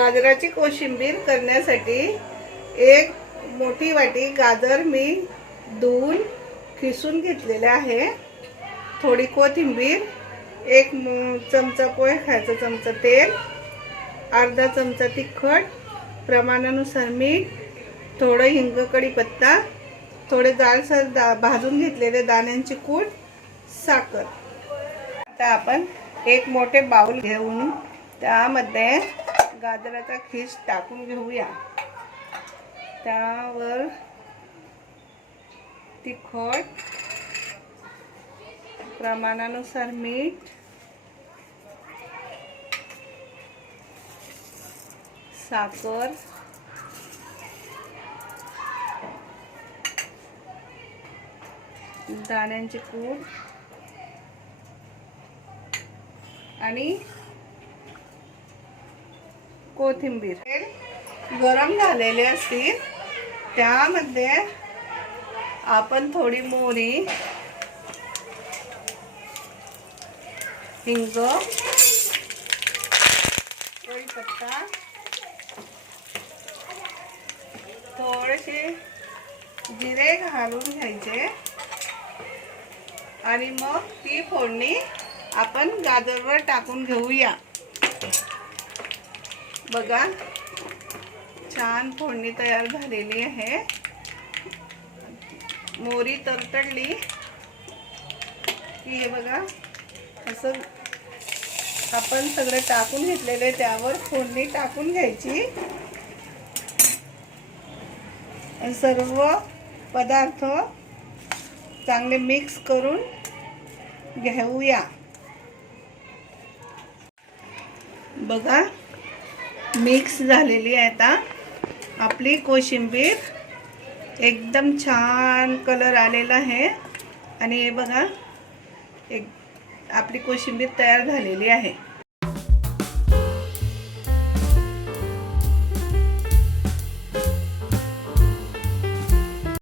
गाजराची कोशिंबीर करण्यासाठी एक मोठी वाटी गाजर मी धुवून खिसून घेतलेले आहे। थोडी कोथिंबीर, एक चमचा पोहे खायचा चमचा तेल, अर्धा चमचा तिखट, प्रमाणानुसार मीठ, थोडं हिंग, कढीपत्ता, थोडे जाडसर भाजून घेतलेले दाण्यांची कूट, साखर। आता आपण एक मोठे बाउल घेऊन त्यामध्ये गाजराचा खीस टाकून घेऊया। त्यावर तिखट, प्रमाणानुसार मीठ, साखर, दाण्यांची कूट आणि कोथिंबीर। तेल गरम झालेले असतील त्यामध्ये आपण थोडी मोहरी, हिंग, कढीपत्ता, थोडेसे जिरे घालून घ्यायचे आणि मग ती फोडणी आपण गाजरवर टाकून घेऊया। बघा, छान फोडणी तयार झालेली आहे। मोहरी तडतडली की हे बघा, असं आपण सगळे टाकून घेतलेले त्यावर फोडणी टाकून घ्यायची। सर्व पदार्थ चांगले मिक्स करून घेऊया। बघा, मिक्स झालेली आहे आता आपली कोशिंबीर। एकदम छान कलर आलेला आहे आणि हे बघा, आपली कोशिंबीर तयार झालेली आहे।